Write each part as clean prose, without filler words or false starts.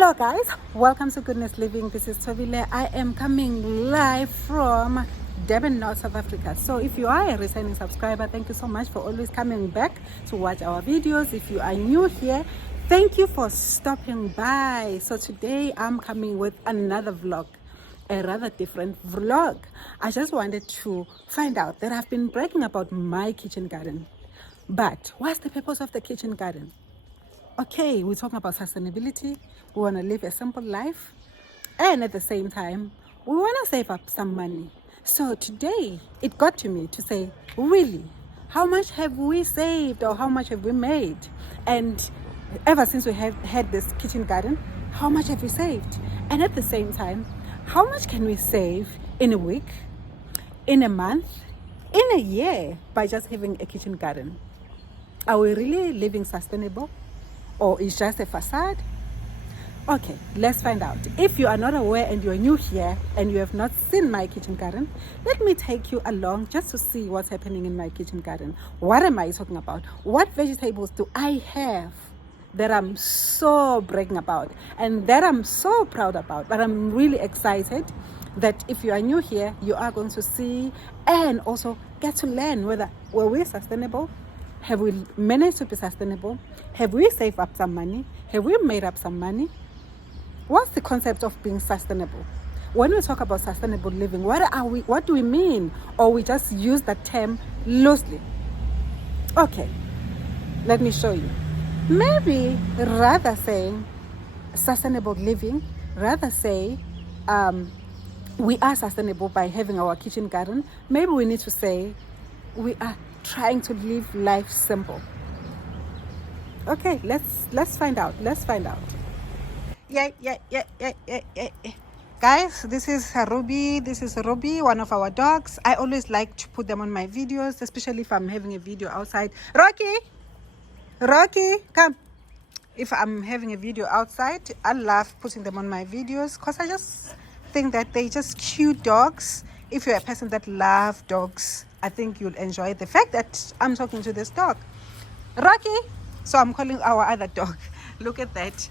Hello guys, welcome to Goodness Living. This is Tobile. I am coming live from Durban, North South Africa. So if you are a returning subscriber, thank you so much for always coming back to watch our videos. If you are new here, thank you for stopping by. So today I'm coming with another vlog, a rather different vlog. I just wanted to find out that I've been bragging about my kitchen garden, but what's the purpose of the kitchen garden? Okay, we're talking about sustainability. We want to live a simple life, and at the same time we want to save up some money. So today it got to me to say, really, how much have we saved, or how much have we made? And ever since we have had this kitchen garden, how much have we saved? And at the same time, how much can we save in a week, in a month, in a year by just having a kitchen garden? Are we really living sustainable, or is just a facade? Okay, let's find out. If you are not aware and you're new here and you have not seen my kitchen garden, let me take you along just to see what's happening in my kitchen garden. What am I talking about? What vegetables do I have that I'm so bragging about and that I'm so proud about? But I'm really excited that if you are new here, you are going to see and also get to learn whether were we sustainable. Have we managed to be sustainable? Have we saved up some money? Have we made up some money? What's the concept of being sustainable? When we talk about sustainable living, what do we mean? Or we just use that term loosely? Okay, let me show you. Maybe rather saying sustainable living, rather say we are sustainable by having our kitchen garden, maybe we need to say we are trying to live life simple. Okay, let's find out. Yeah. Guys, this is Ruby. This is Ruby, one of our dogs. I always like to put them on my videos, especially if I'm having a video outside. Rocky, come. If I'm having a video outside, I love putting them on my videos because I just think that they're just cute dogs. If you're a person that loves dogs, I think you'll enjoy the fact that I'm talking to this dog. Rocky. So I'm calling our other dog. Look at that.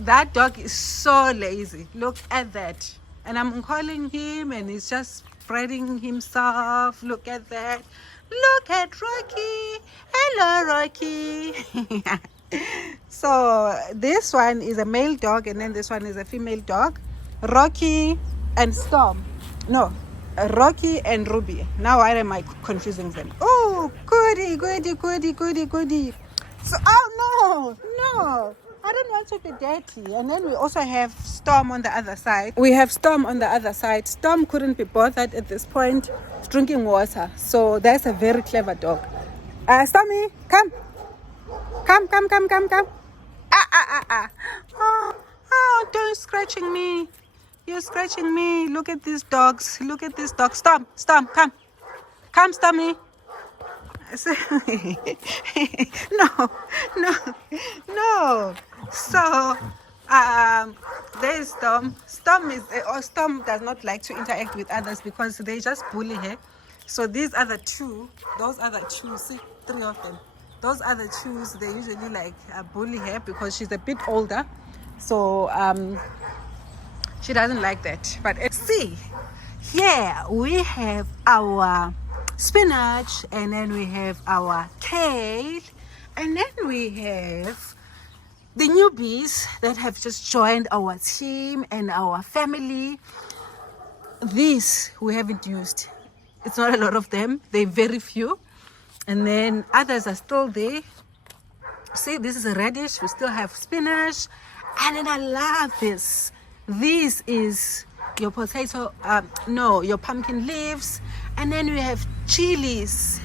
That dog is so lazy. Look at that. And I'm calling him and he's just spreading himself. Look at that. Look at Rocky. Hello, Rocky. So this one is a male dog and then this one is a female dog. Rocky and Storm. No. Rocky and Ruby. Now why am I confusing them? Oh, goody. So, oh no, I don't want to be dirty. And then we also have Storm on the other side. Storm couldn't be bothered at this point drinking water. So that's a very clever dog. Stormy, come. Oh, don't scratching me. You're scratching me. Look at these dogs. Storm, come. Come, Stormy. No. So there's Storm. Storm does not like to interact with others because they just bully her. So those other two, see, three of them. Those other two, they usually like bully her because she's a bit older. So she doesn't like that. But see, here we have our spinach, and then we have our kale, and then we have the newbies that have just joined our team and our family. These we haven't used. It's not a lot of them. They're very few. And then others are still there. See, this is a radish. We still have spinach. And then I love this. This is your potato, your pumpkin leaves. And then we have chilies.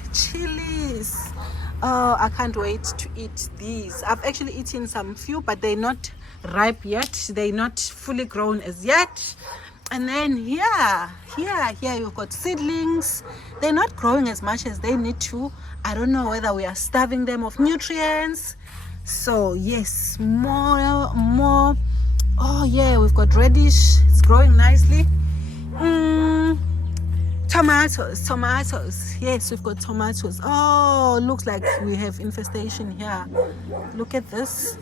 Oh, I can't wait to eat these. I've actually eaten some few, but they're not ripe yet. They're not fully grown as yet. And then here you've got seedlings. They're not growing as much as they need to. I don't know whether we are starving them of nutrients. So yes, more. Oh yeah, we've got radish. It's growing nicely. Tomatoes. Yes, we've got tomatoes. Oh, looks like we have infestation here. Look at this.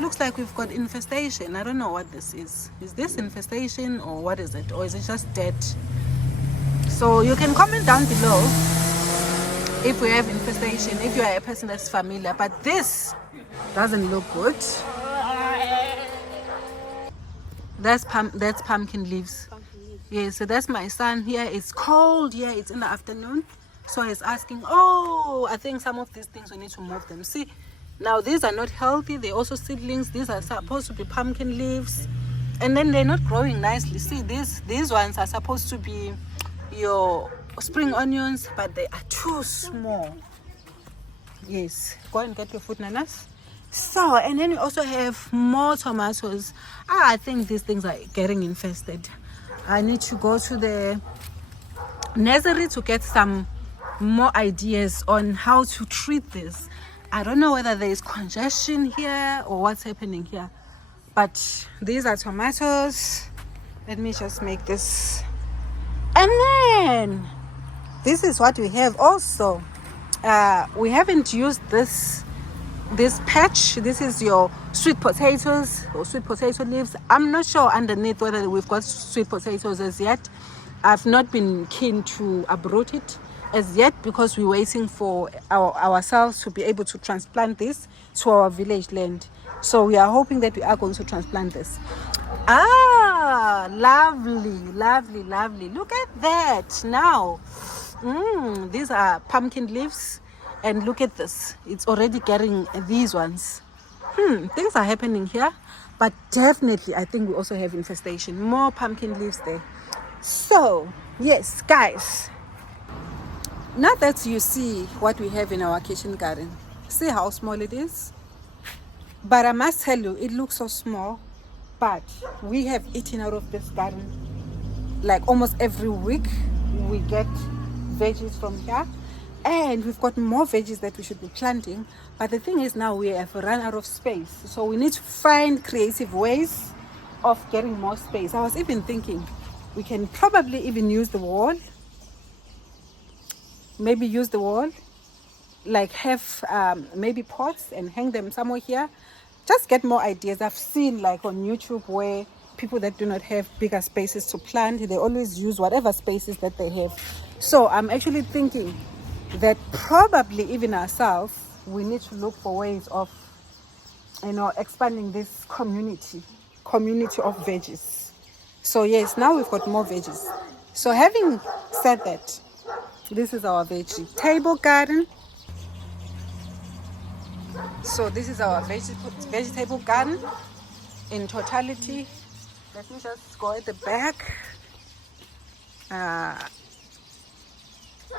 Looks like we've got infestation. I don't know what this is. Is this infestation or what is it? Or is it just dirt? So you can comment down below if we have infestation, if you are a person that's familiar. But this doesn't look good. That's pumpkin leaves. Yeah, so that's my son here. It's cold here. It's in the afternoon. So he's asking, oh, I think some of these things we need to move them. See, now these are not healthy. They're also seedlings. These are supposed to be pumpkin leaves. And then they're not growing nicely. See, these ones are supposed to be your spring onions, but they are too small. Yes, go and get your fruit nanas. So, and then we also have more tomatoes. I think these things are getting infested. I need to go to the nursery to get some more ideas on how to treat this. I don't know whether there is congestion here or what's happening here, but these are tomatoes. Let me just make this. And then this is what we have also. We haven't used this patch. This is your sweet potatoes or sweet potato leaves. I'm not sure underneath whether we've got sweet potatoes as yet. I've not been keen to uproot it as yet because we're waiting for ourselves to be able to transplant this to our village land. So we are hoping that we are going to transplant this. Lovely, lovely, lovely. Look at that. Now these are pumpkin leaves. And look at this. It's already getting these ones. Things are happening here. But definitely, I think we also have infestation. More pumpkin leaves there. So, yes, guys. Now that you see what we have in our kitchen garden. See how small it is? But I must tell you, it looks so small. But we have eaten out of this garden. Like almost every week, we get veggies from here. And we've got more veggies that we should be planting. But the thing is now we have run out of space. So we need to find creative ways of getting more space. I was even thinking we can probably even use the wall. Maybe use the wall. Like have maybe pots and hang them somewhere here. Just get more ideas. I've seen like on YouTube where people that do not have bigger spaces to plant, they always use whatever spaces that they have. So I'm actually thinking that probably even ourselves, we need to look for ways of, expanding this community of veggies. So yes, now we've got more veggies. So having said that, this is our vegetable garden. So this is our vegetable garden in totality. Let me just go at the back.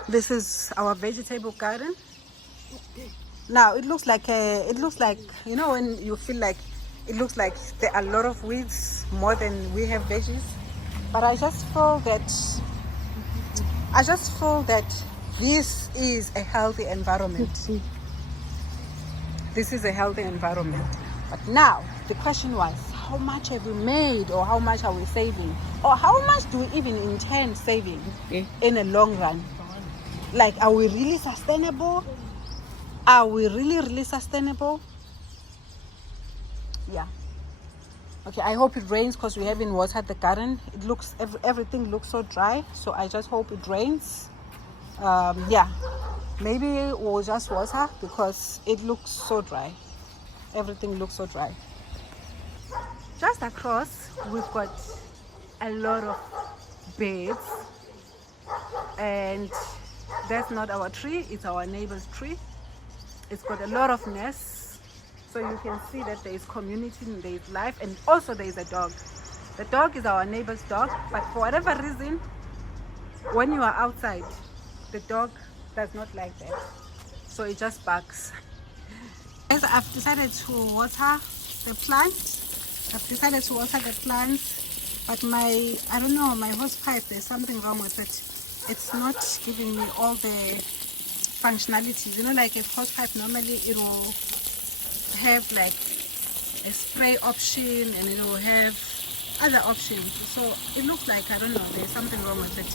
This is our vegetable garden. Now it looks like when you feel like it looks like there are a lot of weeds more than we have veggies. But I just feel that this is a healthy environment. This is a healthy environment. But now the question was, how much have we made, or how much are we saving, or how much do we even intend saving in the long run? Like, are we really sustainable? Are we really sustainable? Yeah. Okay, I hope it rains because we haven't watered the garden. It looks, everything looks so dry. So I just hope it rains. Yeah. Maybe we'll just water because it looks so dry. Everything looks so dry. Just across, we've got a lot of beds. And that's not our tree, it's our neighbor's tree. It's got a lot of nests, so you can see that there is community and there is life, and also there is a dog. The dog is our neighbor's dog, but for whatever reason, when you are outside, the dog does not like that, so it just barks. As I've decided to water the plant, but my hose pipe, there's something wrong with it. It's not giving me all the functionalities. Like a hose pipe, normally it will have like a spray option and it will have other options. So it looks like, I don't know, there's something wrong with it.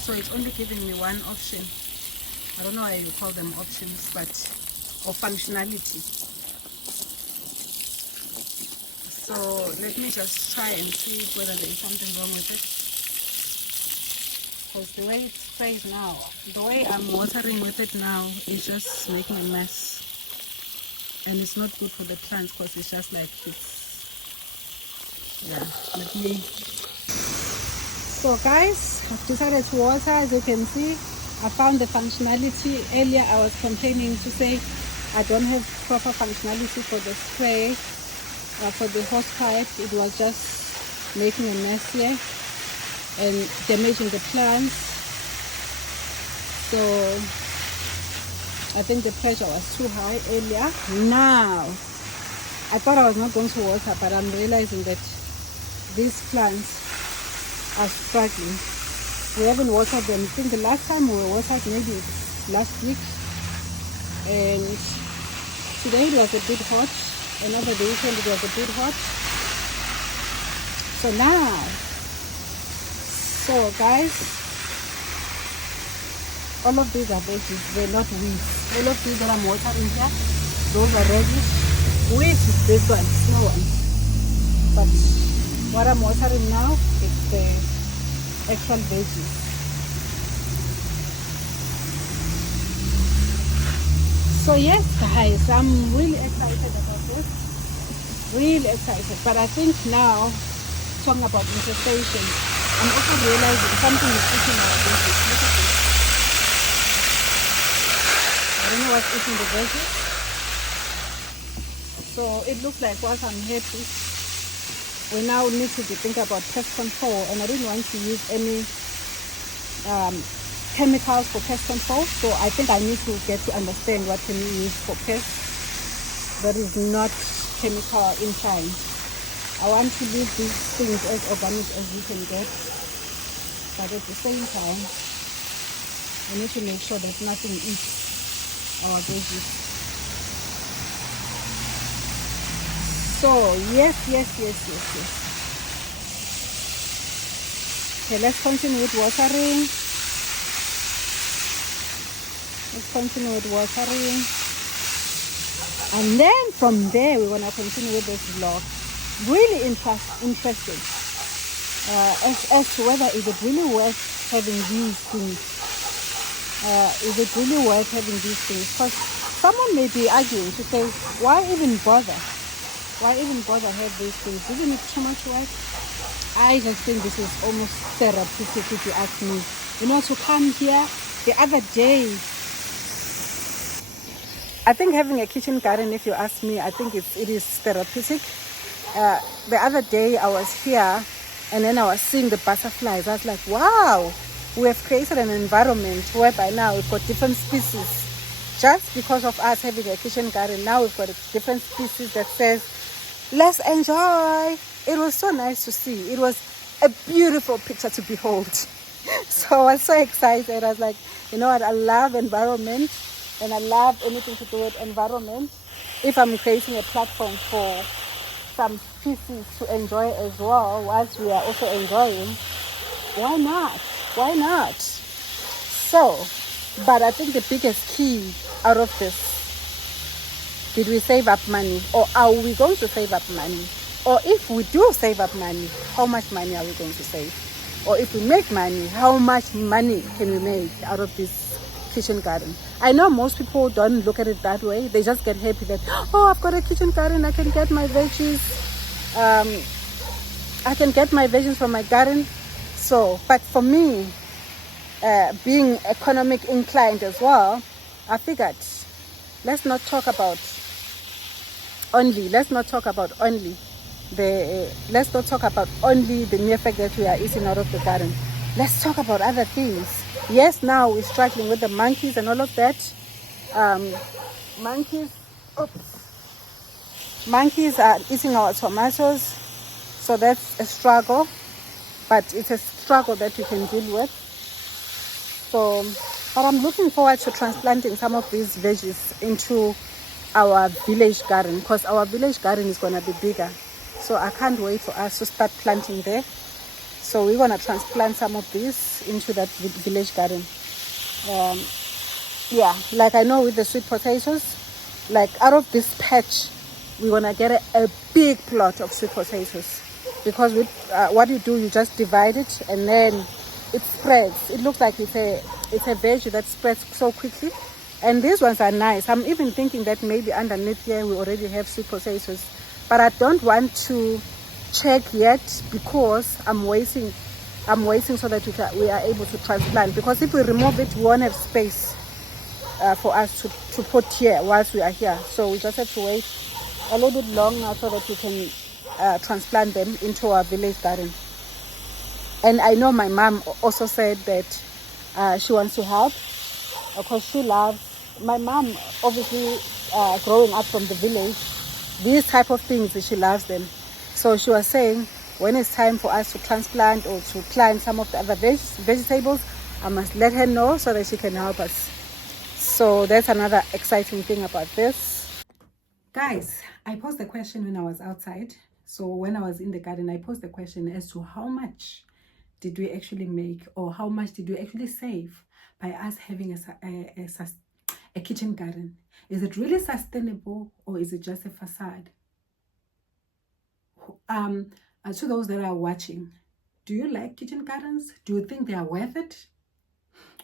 So it's only giving me one option. I don't know how you call them options, but or functionality. So let me just try and see whether there is something wrong with it. Because the way it sprays now, the way I'm watering with it now is just making a mess. And it's not good for the plants because it's just like let me. So guys, I've decided to water. As you can see, I found the functionality. Earlier I was complaining to say I don't have proper functionality for the spray, for the hose pipe. It was just making a mess here and damaging the plants. So I think the pressure was too high earlier. Now I thought I was not going to water, but I'm realizing that these plants are struggling. We haven't watered them. I think the last time we watered maybe last week, and today it was a bit hot, and over the weekend it was a bit hot. So guys, all of these are veggies, they're not weeds. All of these that I'm watering here, those are radish. Weeds is this one, no one. But what I'm watering now is the actual veggies. So yes guys, I'm really excited about this. Really excited. But I think now, talking about infestation, I'm also realizing something is eating our veggies. Look at this. I don't know what's eating the veggies. So it looks like whilst I'm happy, we now need to think about pest control, and I didn't want to use any chemicals for pest control. So I think I need to get to understand what can we use for pests that is not chemical inclined. I want to leave these things as organic as we can get, but at the same time we need to make sure that nothing eats our veggies. So yes. Okay, let's continue with watering. And then from there we're gonna continue with this vlog. Really interested as to whether is it really worth having these things. Because someone may be arguing to say, why even bother have these things? Isn't it too much work? I just think this is almost therapeutic if you ask me. You know, to come here the other day, I think having a kitchen garden, if you ask me, I think it is therapeutic. The other day I was here and then I was seeing the butterflies. I was like, wow, we have created an environment whereby now we've got different species. Just because of us having a kitchen garden, now we've got a different species that says, let's enjoy. It was so nice to see. It was a beautiful picture to behold. So I was so excited. I was like, you know what, I love environment and I love anything to do with environment. If I'm creating a platform for some species to enjoy as well, whilst we are also enjoying, why not? So, but I think the biggest key out of this, did we save up money, or are we going to save up money? Or if we do save up money, how much money are we going to save? Or if we make money, how much money can we make out of this kitchen garden? I know most people don't look at it that way. They just get happy that, oh, I've got a kitchen garden, I can get my veggies. I can get my veggies from my garden. So, but for me, being economic inclined as well, I figured, let's not talk about only the mere fact that we are eating out of the garden. Let's talk about other things. Yes, now we're struggling with the monkeys and all of that. Monkeys are eating our tomatoes, so that's a struggle, but it's a struggle that you can deal with. So, but I'm looking forward to transplanting some of these veggies into our village garden, because our village garden is going to be bigger. So I can't wait for us to start planting there. So we're going to transplant some of these into that village garden. Like I know with the sweet potatoes, like out of this patch, we're gonna get a big plot of sweet potatoes, because with what you do, you just divide it and then it spreads. It looks like it's a veggie that spreads so quickly, and these ones are nice. I'm even thinking that maybe underneath here we already have sweet potatoes, but I don't want to check yet because I'm waiting so that we are able to transplant, because if we remove it, we won't have space for us to put here whilst we are here. So we just have to wait a little bit longer so that we can transplant them into our village garden. And I know my mom also said that she wants to help, because she loves, my mom obviously growing up from the village, these type of things, she loves them. So she was saying when it's time for us to transplant or to plant some of the other vegetables, I must let her know so that she can help us. So that's another exciting thing about this. Guys, I posed the question when I was outside. So when I was in the garden, I posed the question as to how much did we actually make, or how much did we actually save by us having a kitchen garden? Is it really sustainable, or is it just a facade? To those that are watching, do you like kitchen gardens? Do you think they are worth it?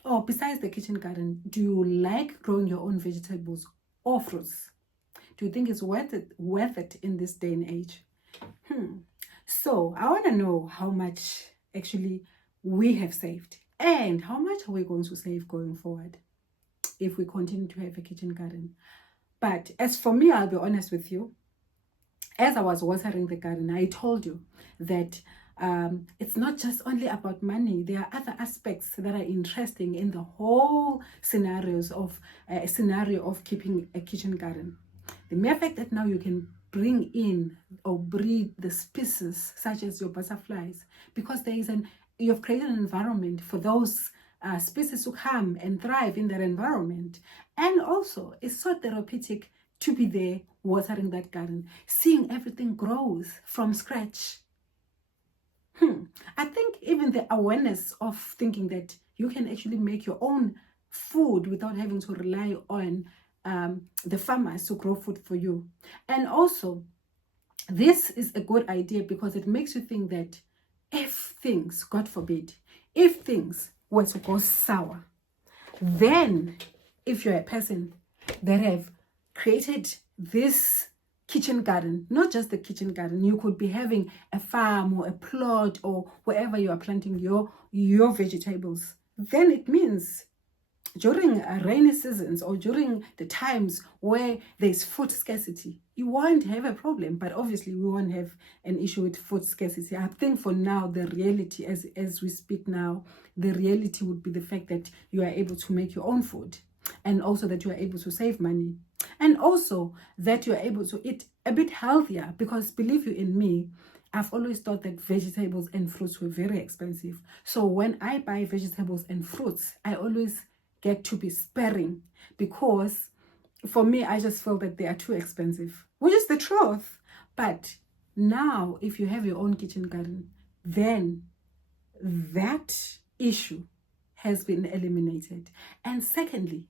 Or besides the kitchen garden, do you like growing your own vegetables or fruits? Do you think it's worth it in this day and age? So I want to know how much actually we have saved, and how much are we going to save going forward if we continue to have a kitchen garden. But as for me, I'll be honest with you, as I was watering the garden, I told you that it's not just only about money. There are other aspects that are interesting in the whole scenario of keeping a kitchen garden. The mere fact that now you can bring in or breed the species such as your butterflies, because you've created an environment for those species to come and thrive in that environment. And also, it's so therapeutic to be there watering that garden, seeing everything grows from scratch. I think even the awareness of thinking that you can actually make your own food without having to rely on the farmers to grow food for you. And also, this is a good idea because it makes you think that if things, God forbid, if things were to go sour, then if you're a person that have created this kitchen garden, not just the kitchen garden, you could be having a farm or a plot or wherever you are planting your vegetables, then it means during rainy seasons or during the times where there's food scarcity, you won't have a problem. But obviously we won't have an issue with food scarcity. I think for now, the reality as we speak now, the reality would be the fact that you are able to make your own food, and also that you are able to save money, and also that you are able to eat a bit healthier, because believe you in me, I've always thought that vegetables and fruits were very expensive. So when I buy vegetables and fruits, I always get to be sparing, because for me, I just feel that they are too expensive, which is the truth. But now, if you have your own kitchen garden, then that issue has been eliminated. And secondly,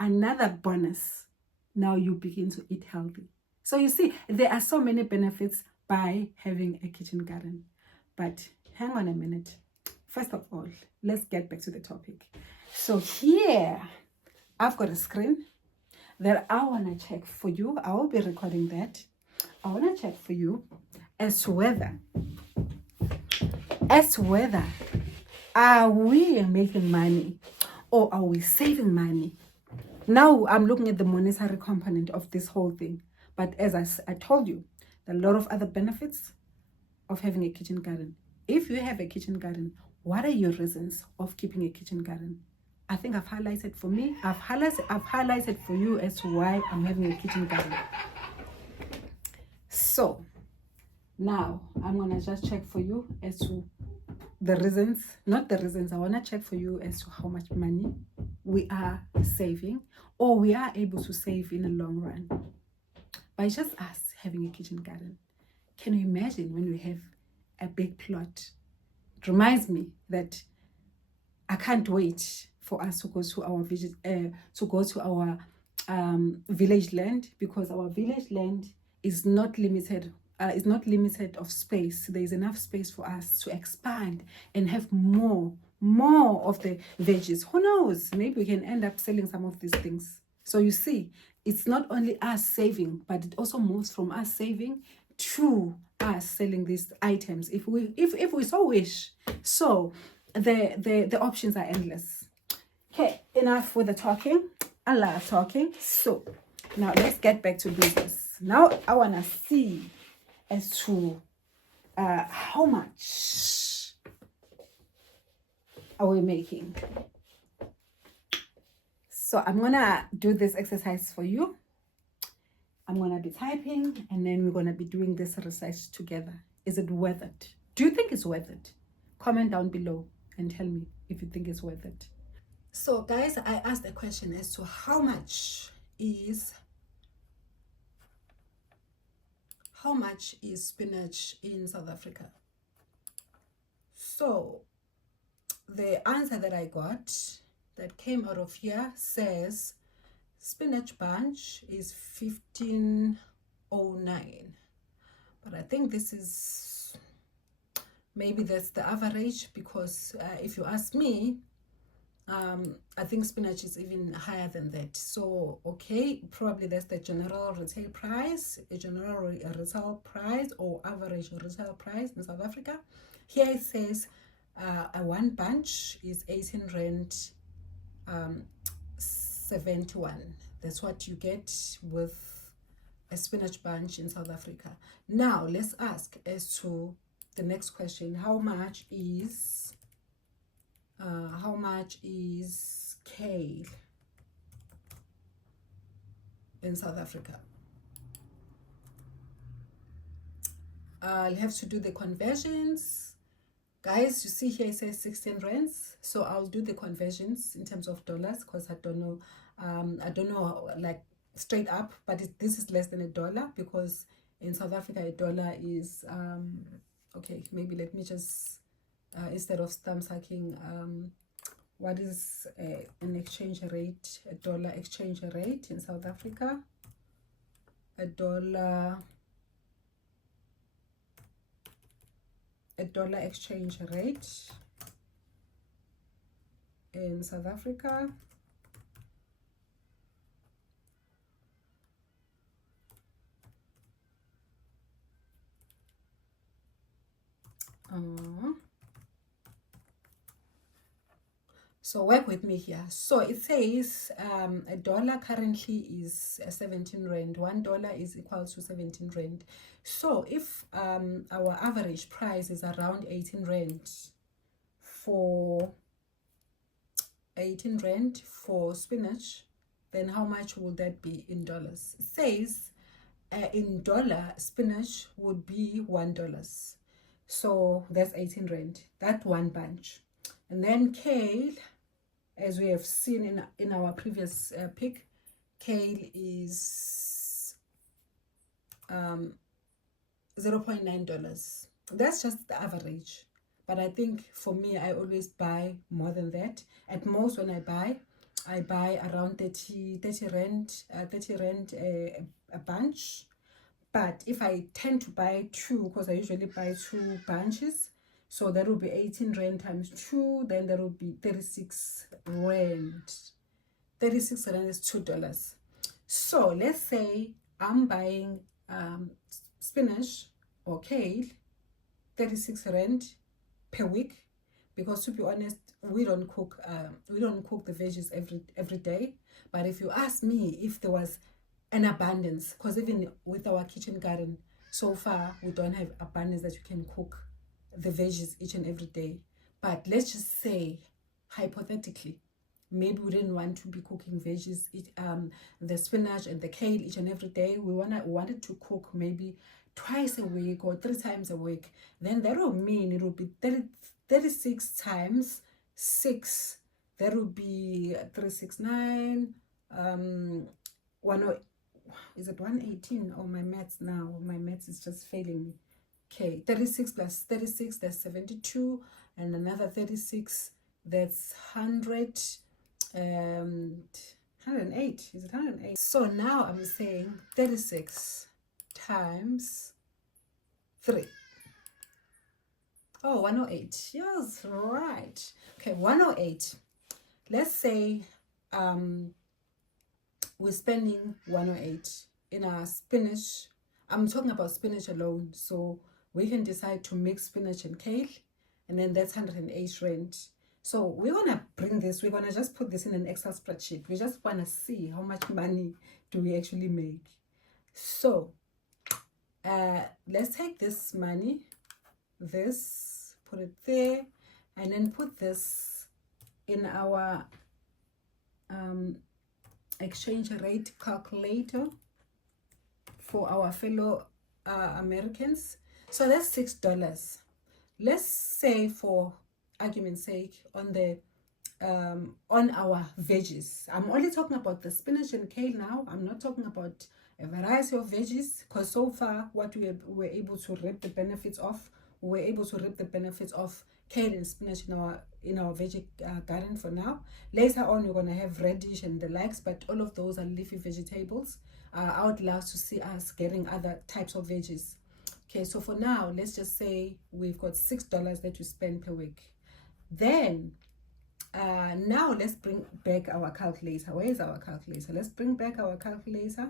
another bonus, now you begin to eat healthy. So you see, there are so many benefits by having a kitchen garden. But hang on a minute. First of all, let's get back to the topic. So here, I've got a screen that I want to check for you. I will be recording that. I want to check for you as to whether are we making money or are we saving money? Now I'm looking at the monetary component of this whole thing. But as I told you, there are a lot of other benefits of having a kitchen garden. If you have a kitchen garden, what are your reasons of keeping a kitchen garden? I think I've highlighted for me. I've highlighted for you as to why I'm having a kitchen garden. So now I'm gonna just check for you as to the reasons, not the reasons. I wanna check for you as to how much money we are saving, or we are able to save in the long run by just us having a kitchen garden. Can you imagine when we have a big plot? It reminds me that I can't wait for us to go to our village land, because our village land is not limited. Is not limited of space. There is enough space for us to expand and have more of the veggies. Who knows? Maybe we can end up selling some of these things. So you see, it's not only us saving, but it also moves from us saving to us selling these items if we so wish. So the options are endless. Okay, enough with the talking. I love talking. So now let's get back to business. Now I want to see as to how much are we making. So I'm gonna do this exercise for you. I'm gonna be typing, and then we're gonna be doing this research together. Is it worth it? Do you think it's worth it? Comment down below and tell me if you think it's worth it. So guys, I asked a question as to how much is spinach in South Africa. So the answer that I got that came out of here says spinach bunch is 1509, but I think this is, maybe that's the average, because if you ask me, I think spinach is even higher than that. So okay, probably that's the general retail price, or average retail price in South Africa. Here it says a one bunch is 18 rand 71. That's what you get with a spinach bunch in South Africa. Now let's ask as to the next question: how much is kale in South Africa? I'll have to do the conversions. Guys, you see here it says 16 rands. So I'll do the conversions in terms of dollars, because I don't know like straight up, but this is less than $1, because in South Africa a dollar is okay, maybe let me just instead of stamp sucking, what is an exchange rate, a dollar exchange rate in South Africa? A dollar exchange rate in South Africa. So work with me here. So it says a dollar currently is 17 rand. $1 is equal to 17 rand. So if our average price is around 18 rand for spinach, then how much will that be in dollars? It says in dollar, spinach would be $1. So that's 18 rand, that one bunch. And then kale, as we have seen in our previous pick, kale is $0.9. That's just the average, but I think for me, I always buy more than that. At most, when I buy around 30 rand a bunch. But if I tend to buy two, because I usually buy 2 bunches, so that will be 18 rand times 2, then that will be 36 rand. 36 rand is $2. So let's say I'm buying spinach or kale, 36 rand per week, because to be honest, we don't cook the veggies every day. But if you ask me if there was an abundance, because even with our kitchen garden, so far we don't have abundance that you can cook the veggies each and every day. But let's just say, hypothetically, maybe we didn't want to be cooking veggies, the spinach and the kale each and every day. We wanted to cook maybe twice a week or 3 times a week. Then that will mean it will be 36 times 6. That will be 369. Is it 118? Oh, my maths is just failing me. Okay, 36 plus 36, that's 72, and another 36, that's 100, 108. Is it 108? So now I'm saying 36 times 3. Oh, 108. Yes, right. Okay, 108. Let's say we're spending 108 in our spinach. I'm talking about spinach alone, so we can decide to mix spinach and kale, and then that's 108 rand. So we're gonna bring this, we're gonna just put this in an Excel spreadsheet. We just wanna see how much money do we actually make. So let's take this money, this, put it there, and then put this in our exchange rate calculator for our fellow Americans. So that's $6. Let's say, for argument's sake, on the on our veggies, I'm only talking about the spinach and kale now. I'm not talking about a variety of veggies, because so far what we were able to reap the benefits of, kale and spinach in our veggie garden for now. Later on, we're going to have radish and the likes, but all of those are leafy vegetables. I would love to see us getting other types of veggies. Okay, so for now, let's just say we've got $6 that we spend per week. Then now let's bring back our calculator. Where is our calculator? Let's bring back our calculator.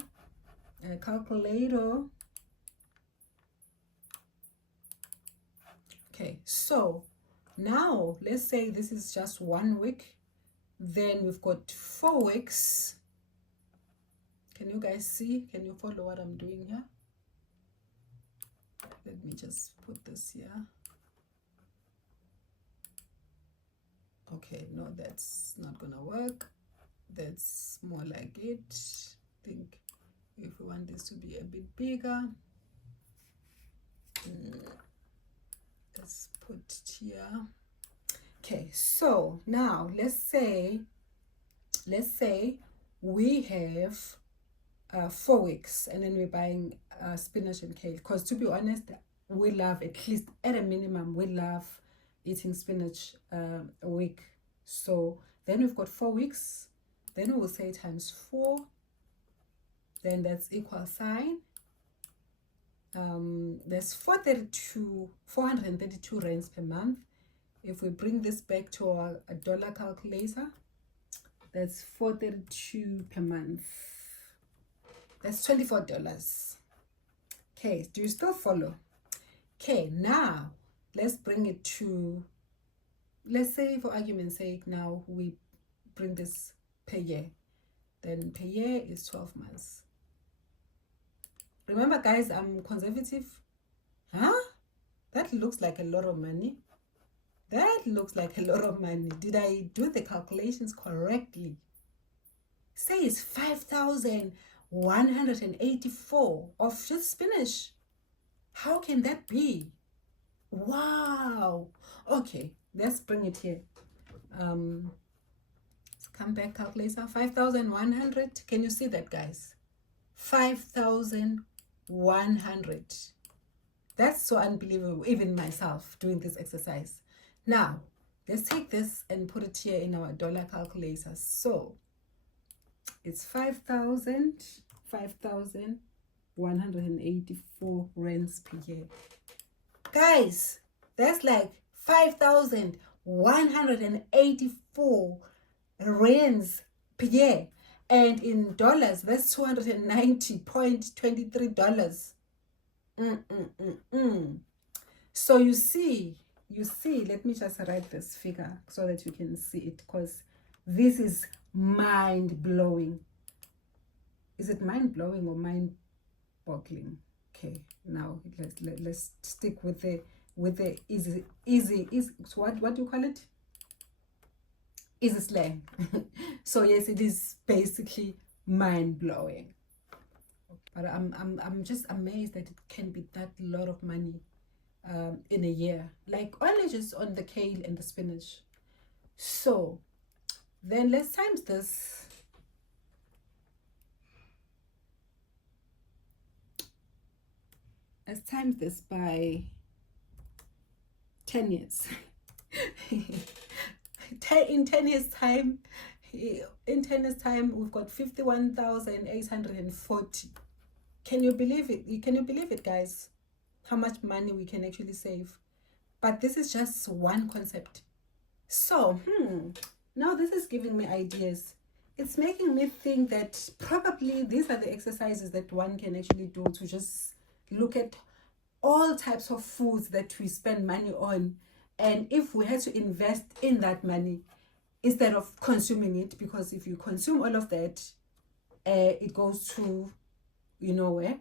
Calculator. Okay, so now let's say this is just 1 week. Then we've got 4 weeks. Can you guys see? Can you follow what I'm doing here? Let me just put this here. Okay, no, that's not gonna work. That's more like it. I think if we want this to be a bit bigger, let's put it here. Okay, so now let's say we have 4 weeks, and then we're buying spinach and kale, because to be honest, we love, at least at a minimum, we love eating spinach a week. So then we've got 4 weeks, then we will say times 4, then that's equal sign. There's 432 rands per month. If we bring this back to our dollar calculator, that's 432 per month. That's $24. Okay, do you still follow? Okay, now let's bring it to, let's say for argument's sake, now we bring this per year. Then per year is 12 months. Remember, guys, I'm conservative. Huh? That looks like a lot of money. That looks like a lot of money. Did I do the calculations correctly? Say it's 5,184 of just spinach. How can that be? Wow. Okay, let's bring it here. Come back, calculator. 5,100. Can you see that, guys? 5,100. That's so unbelievable, even myself doing this exercise. Now let's take this and put it here in our dollar calculator. So it's 5,184 rands per year. Guys, that's like 5,184 rands per year, and in dollars that's $290.23. So you see, let me just write this figure so that you can see it, because this is mind-blowing. Is it mind-blowing or mind-boggling? Okay, now let's stick with the easy what do you call it? Easy slang. So yes, it is basically mind-blowing. But I'm just amazed that it can be that lot of money in a year, like only just on the kale and the spinach. So then let's times this. Let's times this by 10 years. In 10 years time, we've got 51,840 Can you believe it? Can you believe it, guys? How much money we can actually save? But this is just one concept. So, now this is giving me ideas. It's making me think that probably these are the exercises that one can actually do to just look at all types of foods that we spend money on. And if we had to invest in that money instead of consuming it, because if you consume all of that, it goes to you know where.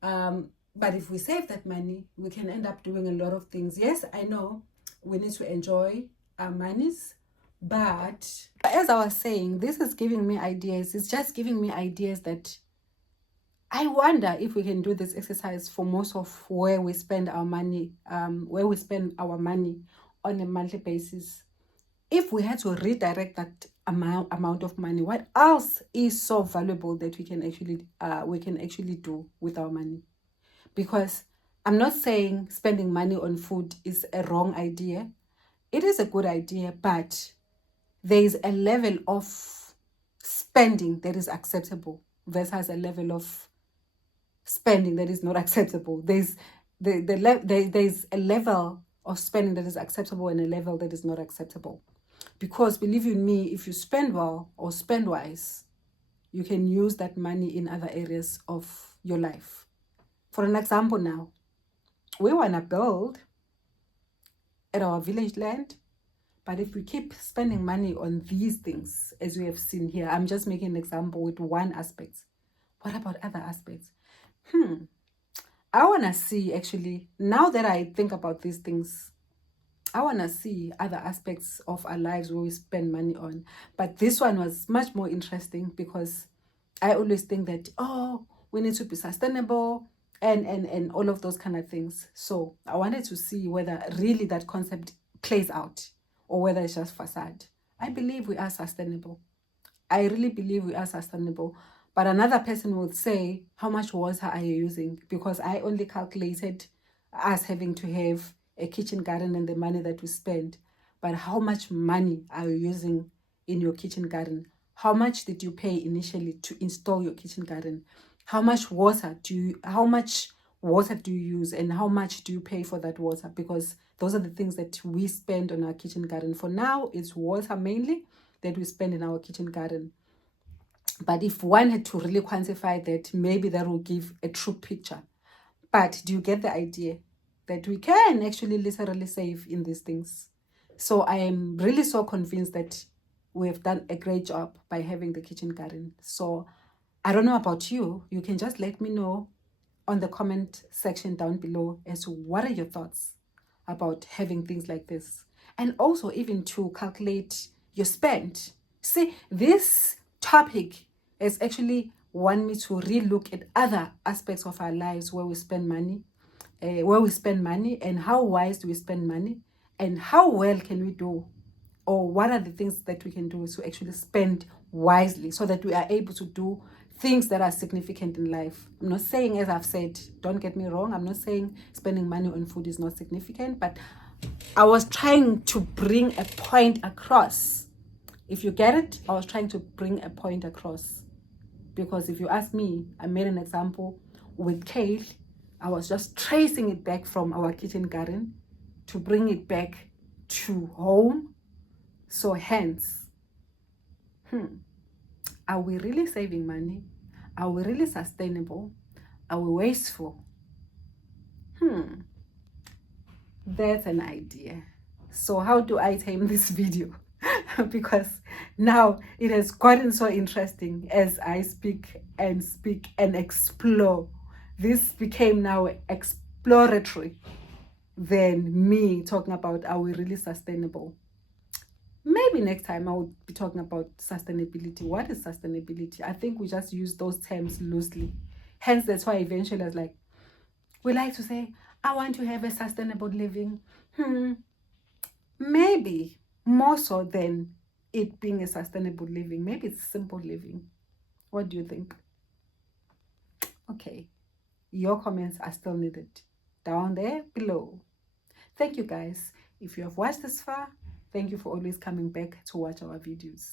But if we save that money, we can end up doing a lot of things. Yes, I know we need to enjoy our monies, but as I was saying, this is giving me ideas. It's just giving me ideas that I wonder if we can do this exercise for most of where we spend our money, on a monthly basis. If we had to redirect that amount of money, what else is so valuable that we can actually do with our money? Because I'm not saying spending money on food is a wrong idea. It is a good idea, but there is a level of spending that is acceptable versus a level of spending that is not acceptable. There's a level of spending that is acceptable and a level that is not acceptable. Because believe you me, if you spend well or spend wise, you can use that money in other areas of your life. For an example now, we want to build at our village land, but if we keep spending money on these things, as we have seen here, I'm just making an example with one aspect. What about other aspects? I want to see, actually, now that I think about these things, I want to see other aspects of our lives where we spend money on. But this one was much more interesting because I always think that, we need to be sustainable and all of those kind of things. So I wanted to see whether really that concept plays out or whether it's just facade. I believe we are sustainable. I really believe we are sustainable. But another person would say, how much water are you using? Because I only calculated us having to have a kitchen garden and the money that we spend. But how much money are you using in your kitchen garden? How much did you pay initially to install your kitchen garden? How much water do you use, and how much do you pay for that water? Because those are the things that we spend on our kitchen garden. For now, it's water mainly that we spend in our kitchen garden. But if one had to really quantify that, maybe that will give a true picture. But do you get the idea that we can actually literally save in these things? So I am really so convinced that we have done a great job by having the kitchen garden. So I don't know about you. You can just let me know on the comment section down below as to what are your thoughts about having things like this. And also even to calculate your spend. See, this topic is actually want me to relook at other aspects of our lives where we spend money, and how wise do we spend money, and how well can we do, or what are the things that we can do to actually spend wisely so that we are able to do things that are significant in life. I'm not saying, as I've said, don't get me wrong, I'm not saying spending money on food is not significant, but I was trying to bring a point across. If you get it, I was trying to bring a point across. Because if you ask me, I made an example with kale. I was just tracing it back from our kitchen garden to bring it back to home. So hence, are we really saving money? Are we really sustainable? Are we wasteful? That's an idea. So how do I tame this video? Because now it has gotten so interesting as I speak and explore. This became now exploratory than me talking about, are we really sustainable? Maybe next time I will be talking about sustainability. What is sustainability? I think we just use those terms loosely. Hence, that's why eventually I was like, we like to say, I want to have a sustainable living. Maybe more so than it being a sustainable living. Maybe it's simple living. What do you think? Okay, your comments are still needed down there below. Thank you guys. If you have watched this far, thank you for always coming back to watch our videos.